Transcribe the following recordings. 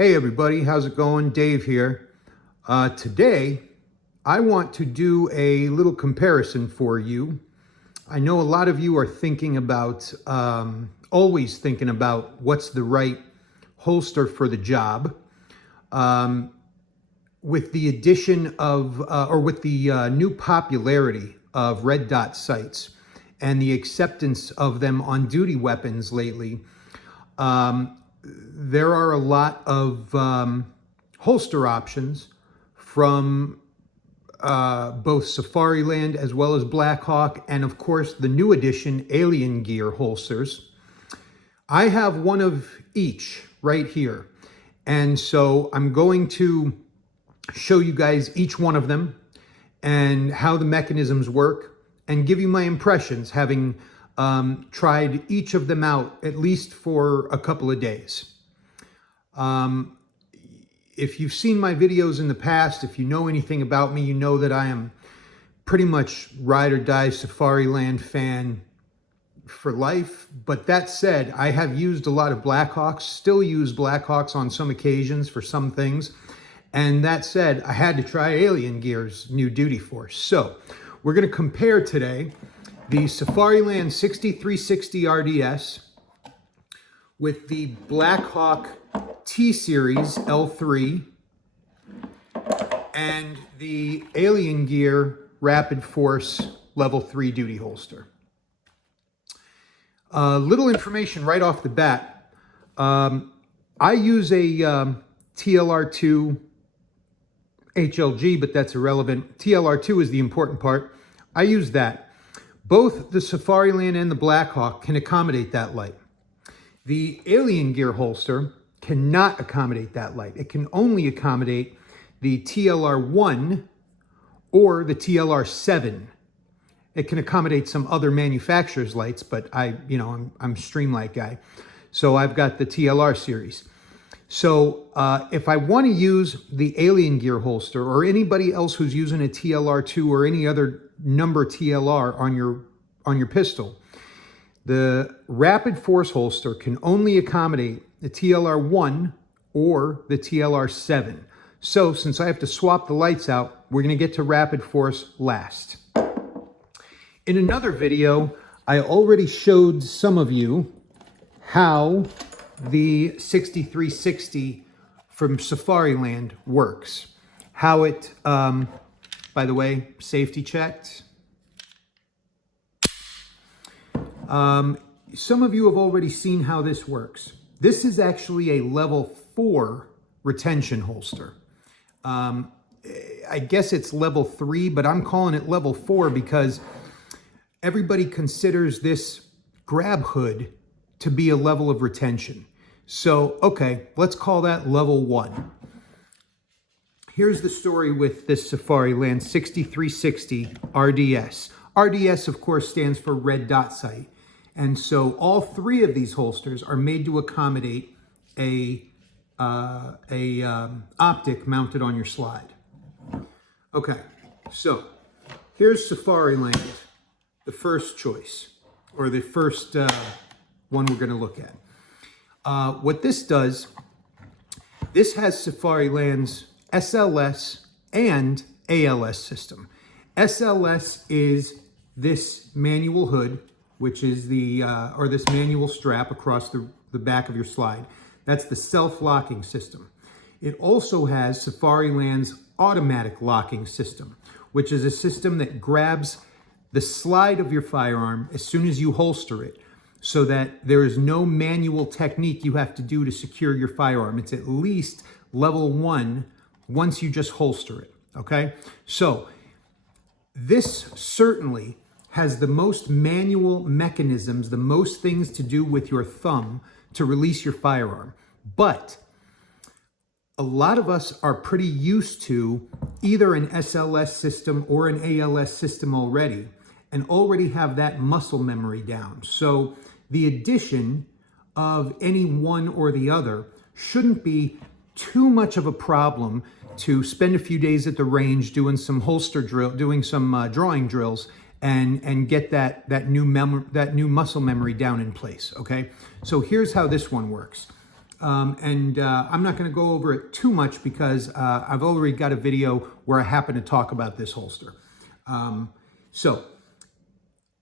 Hey everybody, how's it going? Dave here. Today, I want to do a little comparison for you. I know a lot of you are thinking about, always thinking about what's the right holster for the job. With the addition of, or with the new popularity of red dot sights and the acceptance of them on duty weapons lately, there are a lot of holster options from both Safariland as well as Blackhawk, and of course the new edition Alien Gear holsters. I have one of each right here, and so I'm going to show you guys each one of them and how the mechanisms work and give you my impressions, having tried each of them out at least for a couple of days. If you've seen my videos in the past, if you know anything about me, you know that I am pretty much ride or die Safariland fan for life. But that said, I have used a lot of Blackhawks, still use Blackhawks on some occasions for some things. And that said, I had to try Alien Gear's new duty force. So we're going to compare today the Safariland 6360 RDS with the Blackhawk T-Series L3 and the Alien Gear Rapid Force Level 3 duty holster. Little information right off the bat. I use a TLR2 HLG, but that's irrelevant. TLR2 is the important part. I use that. Both the Safariland and the Blackhawk can accommodate that light. The Alien Gear holster cannot accommodate that light. It can only accommodate the TLR1 or the TLR7. It can accommodate some other manufacturers' lights, but I'm a Streamlight guy. So I've got the TLR series. So if I want to use the Alien Gear holster, or anybody else who's using a TLR2 or any other number TLR on your pistol, the Rapid Force holster can only accommodate the TLR1 or the TLR7. So since I have to swap the lights out, we're going to get to Rapid Force last. In another video, I already showed some of you how the 6360 from Safariland works. How it, by the way, safety checked. Some of you have already seen how this works. This is actually a level 4 retention holster. I guess it's level 3, but I'm calling it level 4 because everybody considers this grab hood to be a level of retention. So, okay, let's call that level 1. Here's the story with this Safariland 6360 RDS. RDS, of course, stands for red dot sight. And so all three of these holsters are made to accommodate a optic mounted on your slide. Okay, so here's Safariland, the first choice, or the first one we're going to look at. What this does, this has Safariland's SLS and ALS system. SLS is this manual hood, which is the, or this manual strap across the back of your slide. That's the self-locking system. It also has Safariland's automatic locking system, which is a system that grabs the slide of your firearm as soon as you holster it, so that there is no manual technique you have to do to secure your firearm. It's at least level 1 once you just holster it, okay? So this certainly has the most manual mechanisms, the most things to do with your thumb to release your firearm. But a lot of us are pretty used to either an SLS system or an ALS system already, and already have that muscle memory down. So the addition of any one or the other shouldn't be too much of a problem to spend a few days at the range doing some holster drill, doing some drawing drills, and get that new muscle memory down in place, okay? So here's how this one works. I'm not going to go over it too much because I've already got a video where I happen to talk about this holster. So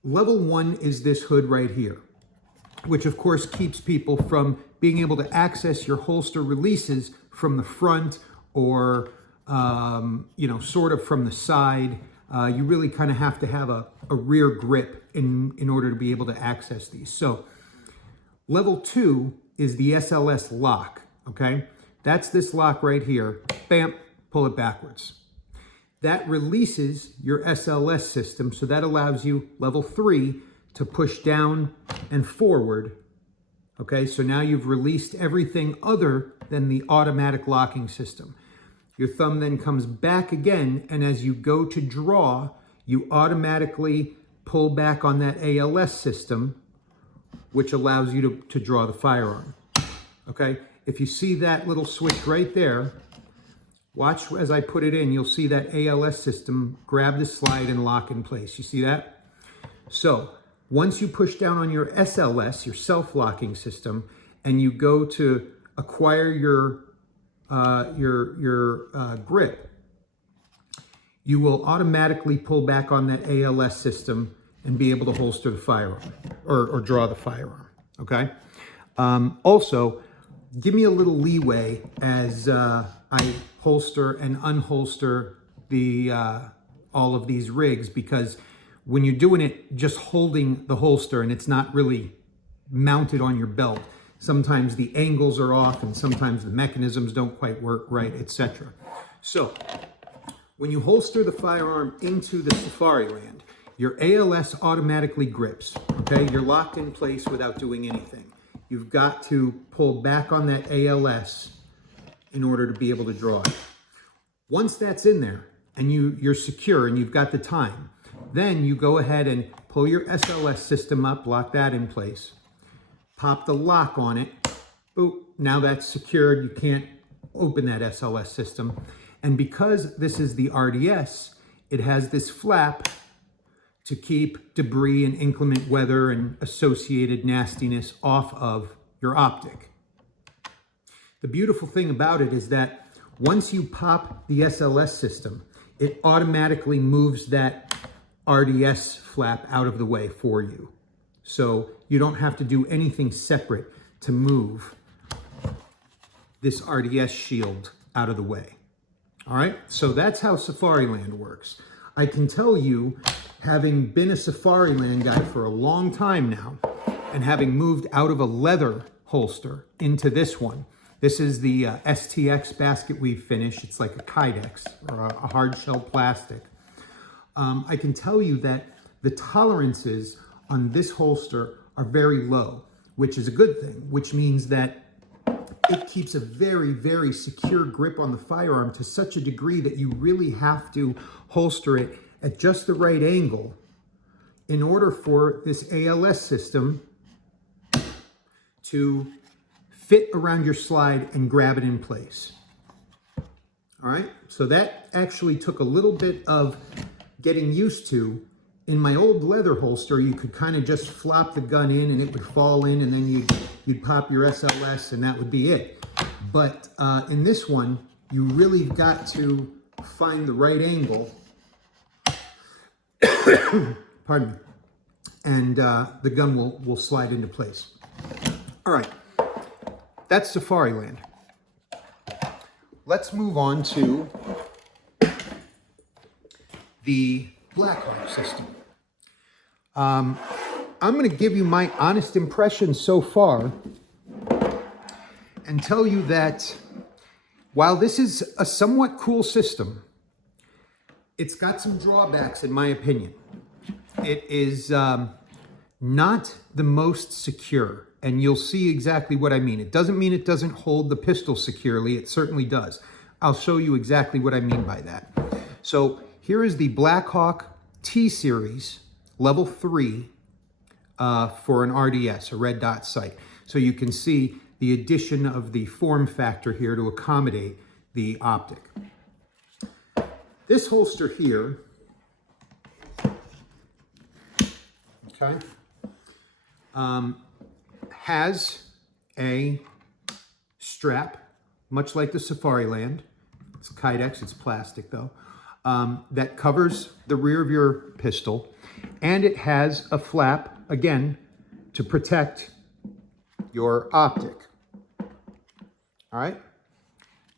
level 1 is this hood right here, which of course keeps people from being able to access your holster releases from the front or, sort of from the side. You really kind of have to have a rear grip in order to be able to access these. So level 2 is the SLS lock, okay? That's this lock right here. Bam, pull it backwards. That releases your SLS system, so that allows you, level 3, to push down and forward. Okay, so now you've released everything other than the automatic locking system. Your thumb then comes back again, and as you go to draw, you automatically pull back on that ALS system, which allows you to draw the firearm. Okay, if you see that little switch right there, watch as I put it in, you'll see that ALS system grab the slide and lock in place. You see that? So once you push down on your SLS, your self-locking system, and you go to acquire your grip, you will automatically pull back on that ALS system and be able to holster the firearm or draw the firearm, okay? Also, give me a little leeway as I holster and unholster all of these rigs, because when you're doing it just holding the holster and it's not really mounted on your belt, sometimes the angles are off and sometimes the mechanisms don't quite work right, etc. So when you holster the firearm into the Safariland, your ALS automatically grips, okay? You're locked in place without doing anything. You've got to pull back on that ALS in order to be able to draw it. Once that's in there and you're secure and you've got the time, then you go ahead and pull your SLS system up, lock that in place, pop the lock on it, boop, now that's secured, you can't open that SLS system. And because this is the RDS, it has this flap to keep debris and inclement weather and associated nastiness off of your optic. The beautiful thing about it is that once you pop the SLS system, it automatically moves that RDS flap out of the way for you. So you don't have to do anything separate to move this RDS shield out of the way. All right, so that's how Safariland works. I can tell you, having been a Safariland guy for a long time now, and having moved out of a leather holster into this one, this is the STX basket we've finished. It's like a Kydex or a hard shell plastic. I can tell you that the tolerances on this holster are very low, which is a good thing, which means that it keeps a very, very secure grip on the firearm to such a degree that you really have to holster it at just the right angle in order for this ALS system to fit around your slide and grab it in place. All right, so that actually took a little bit of getting used to. In my old leather holster, you could kind of just flop the gun in and it would fall in, and then you'd pop your SLS and that would be it. But in this one, you really got to find the right angle, pardon me, and the gun will slide into place. All right, that's Safariland. Let's move on to the Blackhawk system. I'm going to give you my honest impression so far and tell you that while this is a somewhat cool system, it's got some drawbacks in my opinion. It is not the most secure, and you'll see exactly what I mean. It doesn't mean it doesn't hold the pistol securely. It certainly does. I'll show you exactly what I mean by that. So here is the Blackhawk T-Series level 3 for an RDS, a red dot sight. So you can see the addition of the form factor here to accommodate the optic. This holster here, okay, has a strap, much like the Safariland. It's Kydex, it's plastic though, that covers the rear of your pistol. And it has a flap, again, to protect your optic. All right?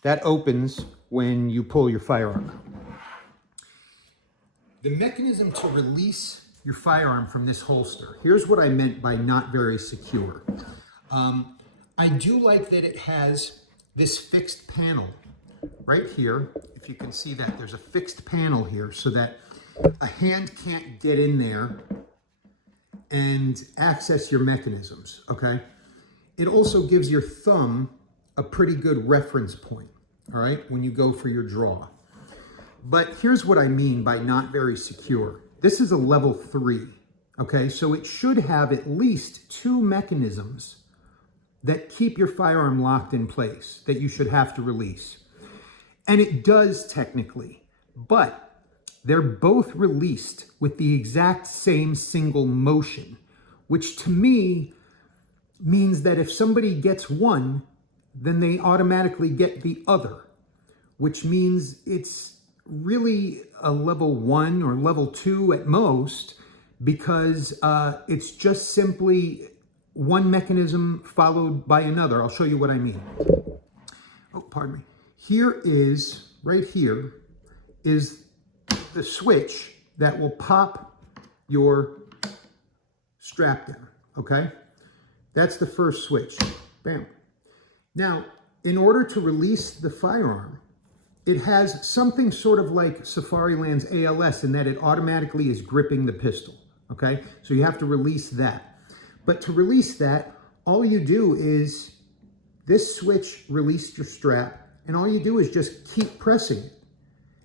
That opens when you pull your firearm. The mechanism to release your firearm from this holster, here's what I meant by not very secure. I do like that it has this fixed panel right here. If you can see that, there's a fixed panel here so that a hand can't get in there and access your mechanisms, okay? It also gives your thumb a pretty good reference point, all right, when you go for your draw. But here's what I mean by not very secure. This is a level 3, okay? So it should have at least 2 mechanisms that keep your firearm locked in place that you should have to release. And it does technically, but they're both released with the exact same single motion, which to me means that if somebody gets one, then they automatically get the other, which means it's really a level 1 or level 2 at most, because it's just simply one mechanism followed by another. I'll show you what I mean. Oh, pardon me. Here is, right here, is the switch that will pop your strap down, okay? That's the first switch, bam. Now, in order to release the firearm, it has something sort of like Safariland's ALS in that it automatically is gripping the pistol, okay? So you have to release that. But to release that, all you do is this switch released your strap, and all you do is just keep pressing it.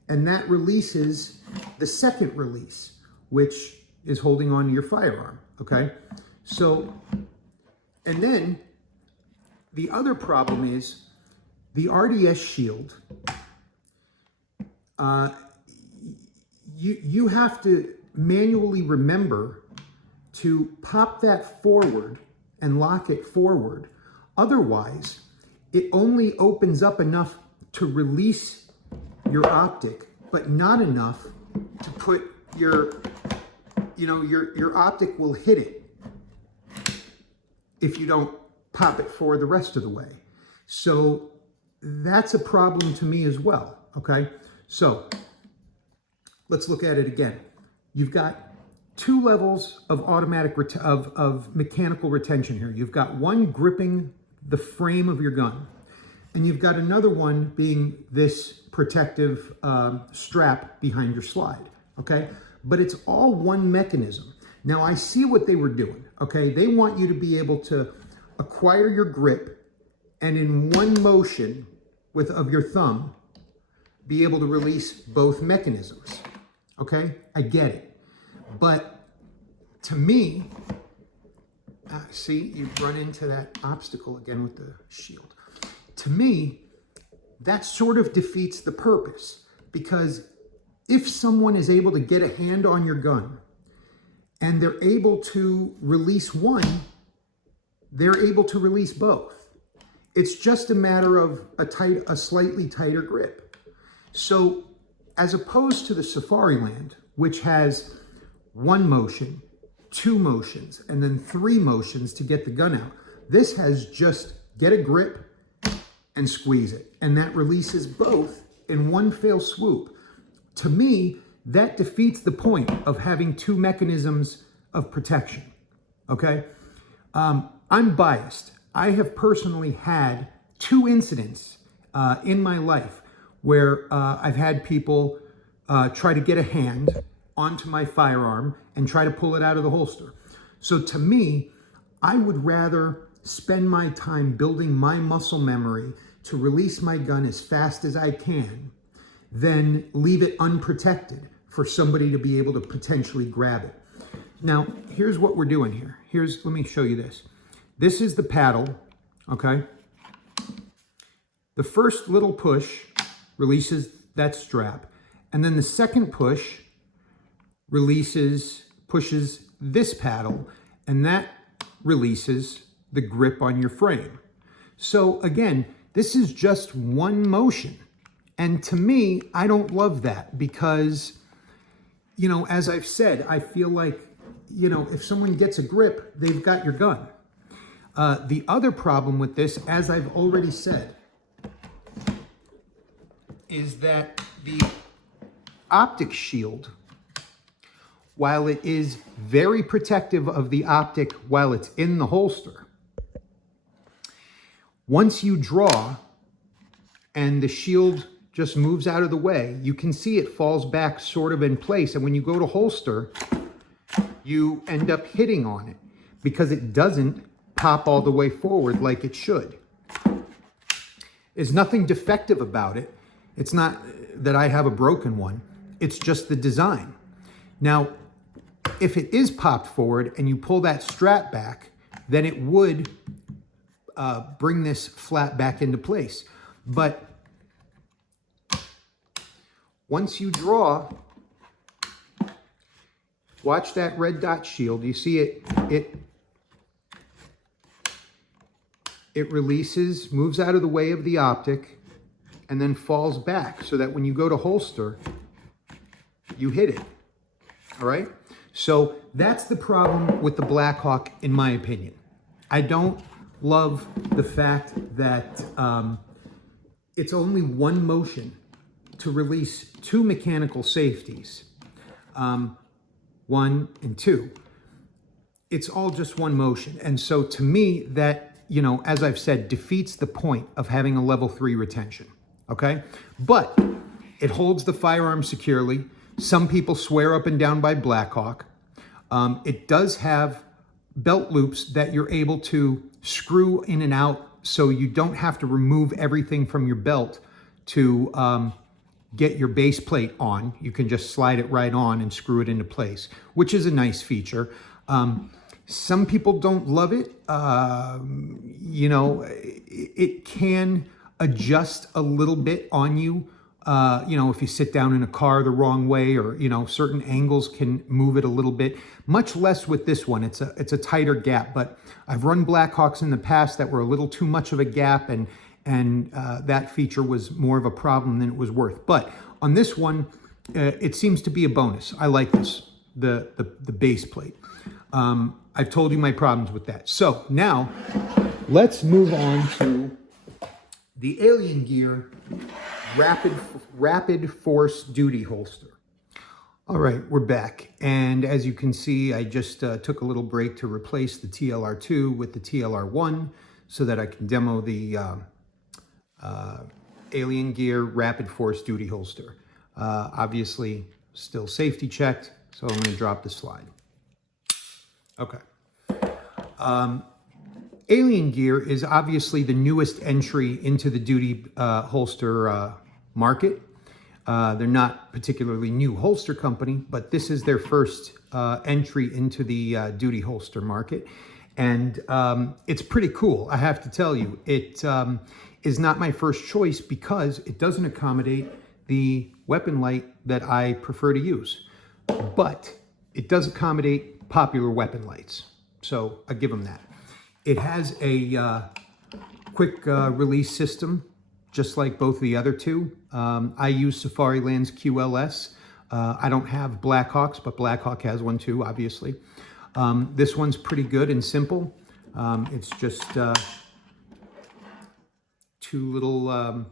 And that releases the second release, which is holding on to your firearm, okay? So, and then the other problem is the RDS shield. You have to manually remember to pop that forward and lock it forward. Otherwise, it only opens up enough to release your optic, but not enough to put your optic will hit it if you don't pop it forward the rest of the way. So that's a problem to me as well, okay? So let's look at it again. You've got 2 levels of of mechanical retention here. You've got one gripping the frame of your gun, and you've got another one being this protective strap behind your slide, okay? But it's all one mechanism. Now, I see what they were doing, okay? They want you to be able to acquire your grip and in one motion of your thumb, be able to release both mechanisms, okay? I get it. But to me, see, you run into that obstacle again with the shield. To me, that sort of defeats the purpose, because if someone is able to get a hand on your gun and they're able to release one, they're able to release both. It's just a matter of a slightly tighter grip. So as opposed to the Safariland, which has 1 motion, 2 motions, and then 3 motions to get the gun out, this has just get a grip and squeeze it. And that releases both in one fell swoop. To me, that defeats the point of having 2 mechanisms of protection, okay? I'm biased. I have personally had 2 incidents in my life where I've had people try to get a hand onto my firearm and try to pull it out of the holster. So to me, I would rather spend my time building my muscle memory to release my gun as fast as I can than leave it unprotected for somebody to be able to potentially grab it. Now, here's what we're doing here. Let me show you this. This is the paddle, okay? The first little push releases that strap, and then the second push pushes this paddle, and that releases the grip on your frame. So again, This is just one motion. And to me, I don't love that because, you know, as I've said, I feel like, you know, if someone gets a grip, they've got your gun. The other problem with this, as I've already said, is that the optic shield, while it is very protective of the optic while it's in the holster, once you draw and the shield just moves out of the way, you can see it falls back sort of in place. And when you go to holster, you end up hitting on it because it doesn't pop all the way forward like it should. There's nothing defective about it. It's not that I have a broken one. It's just the design. Now, if it is popped forward and you pull that strap back, then it would bring this flat back into place. But once you draw, watch that red dot shield. You see it releases, moves out of the way of the optic, and then falls back so that when you go to holster, you hit it. All right? So that's the problem with the Blackhawk, in my opinion. I don't love the fact that it's only one motion to release two mechanical safeties, 1 and 2. It's all just one motion. And so to me, that, you know, as I've said, defeats the point of having a level 3 retention, okay? But it holds the firearm securely. Some people swear up and down by Blackhawk. It does have belt loops that you're able to screw in and out so you don't have to remove everything from your belt to get your base plate on. You can just slide it right on and screw it into place, which is a nice feature. Some people don't love it. You know, it can adjust a little bit on you. You know, if you sit down in a car the wrong way, or, you know, certain angles can move it a little bit. Much less with this one. It's a tighter gap, but I've run Blackhawks in the past that were a little too much of a gap, and that feature was more of a problem than it was worth. But on this one, it seems to be a bonus. I like this, the base plate. I've told you my problems with that. So now let's move on to the Alien Gear Rapid Force Duty Holster. All right, we're back. And as you can see, I just took a little break to replace the TLR2 with the TLR1 so that I can demo the Alien Gear Rapid Force Duty Holster. Obviously, still safety checked, so I'm going to drop the slide. Okay. Alien Gear is obviously the newest entry into the duty holster market. They're not particularly new holster company, but this is their first entry into the duty holster market. And it's pretty cool, I have to tell you. It is not my first choice because it doesn't accommodate the weapon light that I prefer to use. But it does accommodate popular weapon lights, so I give them that. It has a quick release system, just like both of the other two. I use Safariland's QLS. I don't have Blackhawks, but Blackhawk has one too, obviously. This one's pretty good and simple. It's just two little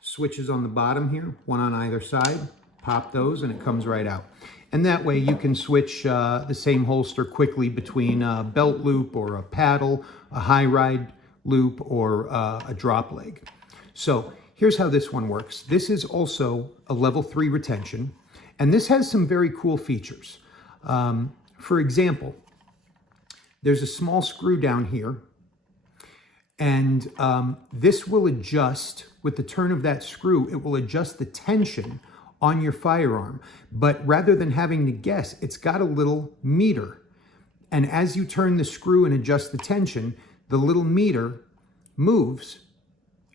switches on the bottom here, one on either side. Pop those and it comes right out. And that way you can switch the same holster quickly between a belt loop or a paddle, a high ride loop, or a drop leg. So here's how this one works. This is also a level 3 retention, and this has some very cool features. For example, there's a small screw down here, and this will adjust with the turn of that screw. It will adjust the tension on your firearm, but rather than having to guess, it's got a little meter. And as you turn the screw and adjust the tension, the little meter moves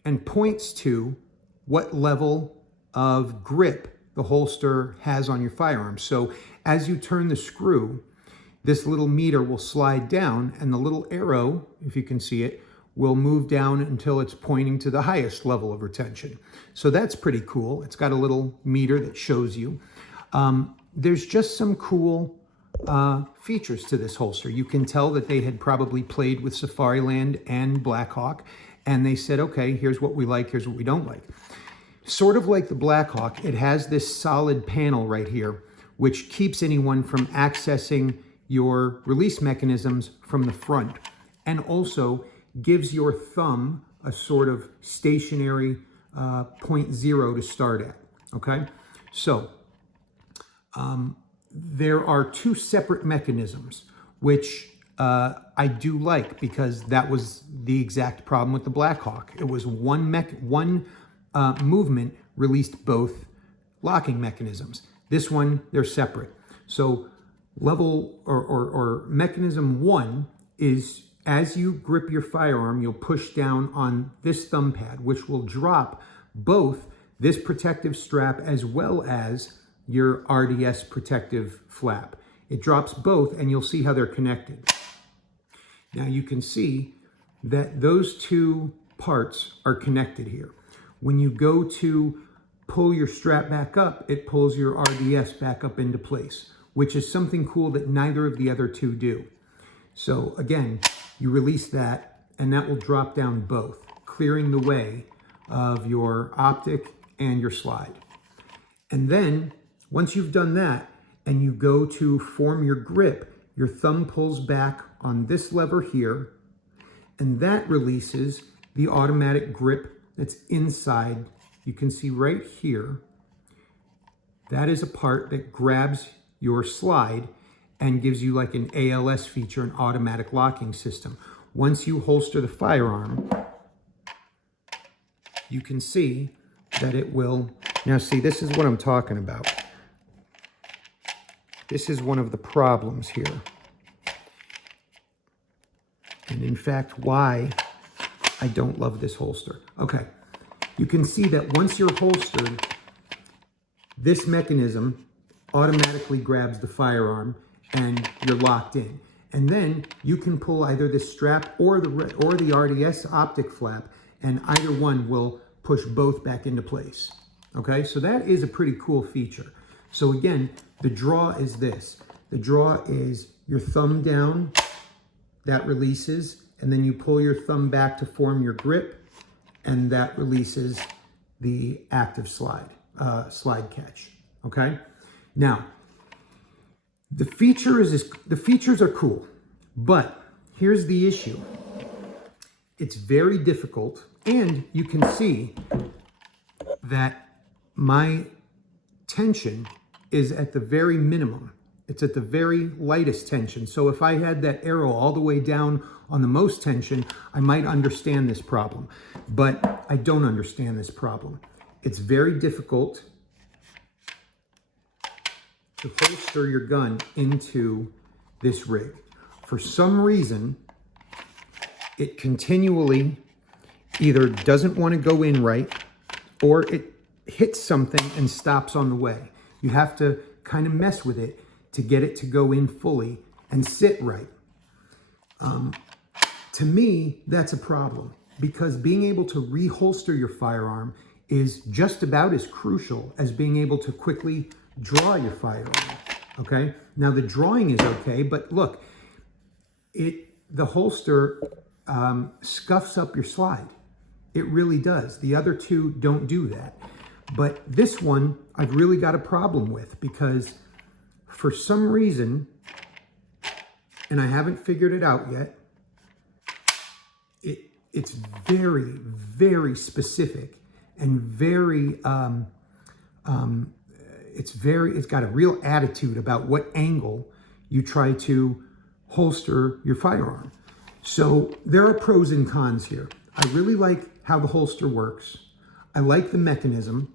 and points to what level of grip the holster has on your firearm. So as you turn the screw, this little meter will slide down and the little arrow, if you can see it, will move down until it's pointing to the highest level of retention. So that's pretty cool. It's got a little meter that shows you. There's just some cool features to this holster. You can tell that they had probably played with Safariland and Blackhawk, and they said, okay, here's what we like, here's what we don't like. Sort of like the Blackhawk, it has this solid panel right here, which keeps anyone from accessing your release mechanisms from the front, and also gives your thumb a sort of stationary point zero to start at, okay? So there are two separate mechanisms, which I do like, because that was the exact problem with the Blackhawk. It was one movement released both locking mechanisms. This one, they're separate. So level or mechanism one is, as you grip your firearm, you'll push down on this thumb pad, which will drop both this protective strap as well as your RDS protective flap. It drops both, and you'll see how they're connected. Now you can see that those two parts are connected here. When you go to pull your strap back up, it pulls your RDS back up into place, which is something cool that neither of the other two do. So again, you release that, and that will drop down both, clearing the way of your optic and your slide. And then, once you've done that, and you go to form your grip, your thumb pulls back on this lever here, and that releases the automatic grip that's inside. You can see right here, that is a part that grabs your slide and gives you like an ALS feature, an automatic locking system. Once you holster the firearm, you can see that it will, now see, this is what I'm talking about. This is one of the problems here. And in fact, why I don't love this holster. Okay, you can see that once you're holstered, this mechanism automatically grabs the firearm and you're locked in. And then you can pull either the strap or the RDS optic flap, and either one will push both back into place. Okay, so that is a pretty cool feature. So again, the draw is this. The draw is your thumb down, that releases, and then you pull your thumb back to form your grip, and that releases the active slide catch. Okay, now the features are cool, but here's the issue. It's very difficult, and you can see that my tension is at the very minimum. It's at the very lightest tension. So if I had that arrow all the way down on the most tension, I might understand this problem, but I don't understand this problem. It's very difficult to holster your gun into this rig. For some reason, it continually either doesn't want to go in right, or it hits something and stops on the way. You have to kind of mess with it to get it to go in fully and sit right. To me, that's a problem, because being able to reholster your firearm is just about as crucial as being able to quickly draw your firearm, okay? Now the drawing is okay, but look, the holster scuffs up your slide. It really does. The other two don't do that. But this one, I've really got a problem with, because for some reason, and I haven't figured it out yet, it's very, very specific and very, it's got a real attitude about what angle you try to holster your firearm. So there are pros and cons here. I really like how the holster works. I like the mechanism.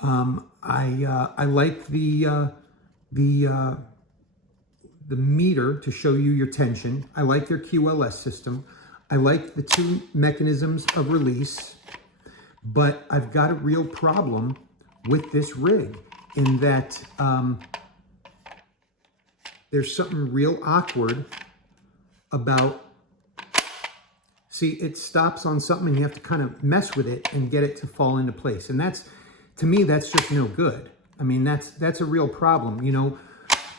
I like the meter to show you your tension. I like their QLS system. I like the two mechanisms of release, but I've got a real problem with this rig in that there's something real awkward about See, it stops on something and you have to kind of mess with it and get it to fall into place. And that's, to me, that's just no good. I mean, that's a real problem. You know,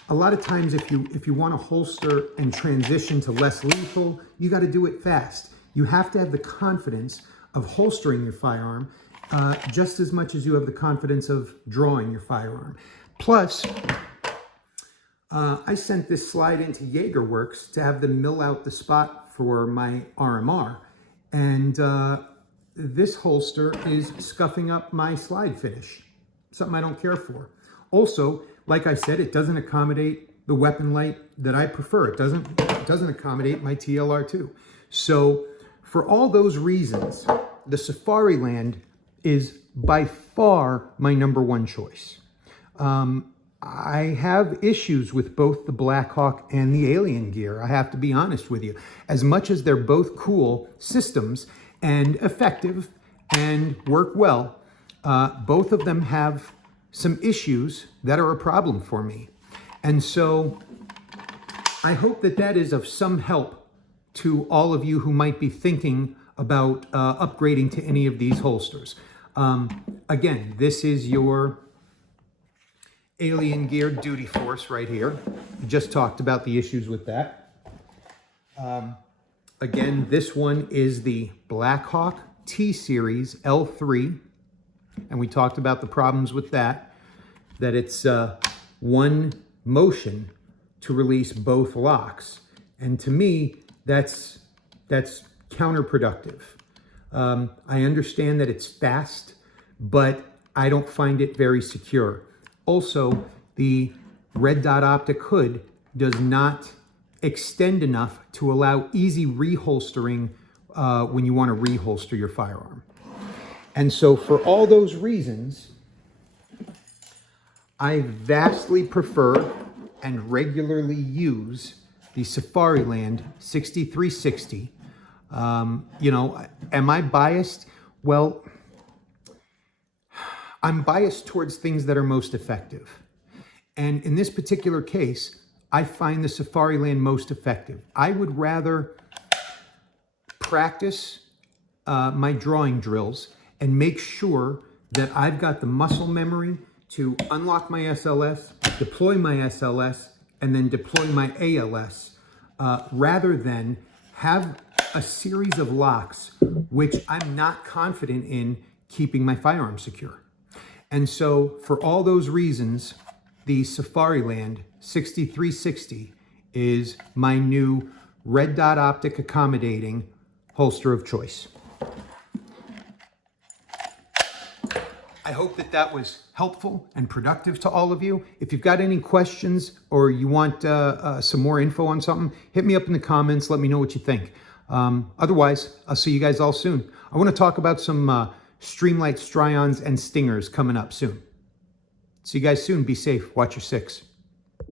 a lot of times if you want to holster and transition to less lethal, you got to do it fast. You have to have the confidence of holstering your firearm just as much as you have the confidence of drawing your firearm. Plus, I sent this slide into JagerWorks to have them mill out the spot for my RMR, and this holster is scuffing up my slide finish, something I don't care for. Also, like I said, it doesn't accommodate the weapon light that I prefer. It doesn't accommodate my TLR2. So for all those reasons, the Safariland is by far my #1 choice. I have issues with both the Blackhawk and the Alien gear. I have to be honest with you. As much as they're both cool systems and effective and work well, both of them have some issues that are a problem for me. And so I hope that that is of some help to all of you who might be thinking about upgrading to any of these holsters. Again, this is your Alien Gear Duty Force right here. We just talked about the issues with that. Again, this one is the Blackhawk T-Series L3, and we talked about the problems with that it's one motion to release both locks. And to me, that's counterproductive. I understand that it's fast, but I don't find it very secure. Also, the red dot optic hood does not extend enough to allow easy reholstering when you want to reholster your firearm. And so for all those reasons, I vastly prefer and regularly use the Safariland 6360. You know, am I biased? Well, I'm biased towards things that are most effective. And in this particular case, I find the Safariland most effective. I would rather practice my drawing drills and make sure that I've got the muscle memory to unlock my SLS, deploy my SLS, and then deploy my ALS, rather than have a series of locks which I'm not confident in keeping my firearm secure. And so for all those reasons, the Safariland 6360 is my new red dot optic accommodating holster of choice. I hope that that was helpful and productive to all of you. If you've got any questions or you want some more info on something, hit me up in the comments. Let me know what you think. Otherwise, I'll see you guys all soon. I want to talk about some Streamlight Stryons and Stingers coming up soon. See you guys soon. Be safe. Watch your six.